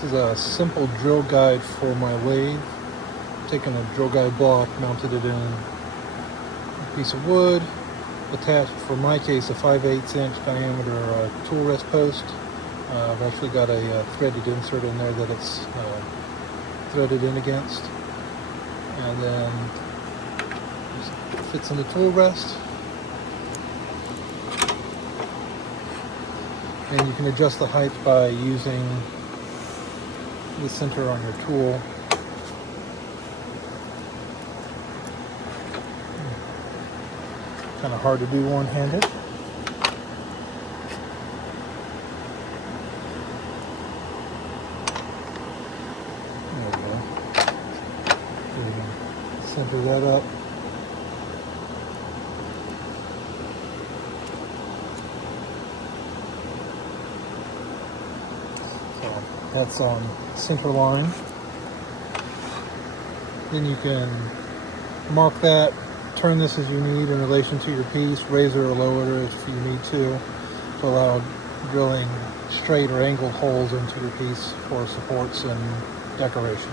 This is a simple drill guide for my lathe. Taken a drill guide block, mounted it in a piece of wood, attached, for my case, a 5/8 inch diameter tool rest post. I've actually got a threaded insert in there that it's threaded in against, and then it fits in the tool rest. And you can adjust the height by using the center on your tool. Kind of hard to do one-handed. There we go. So you can center that up. So that's on center line. Then you can mark that, turn this as you need in relation to your piece, raise it or lower it if you need to allow drilling straight or angled holes into your piece for supports and decoration.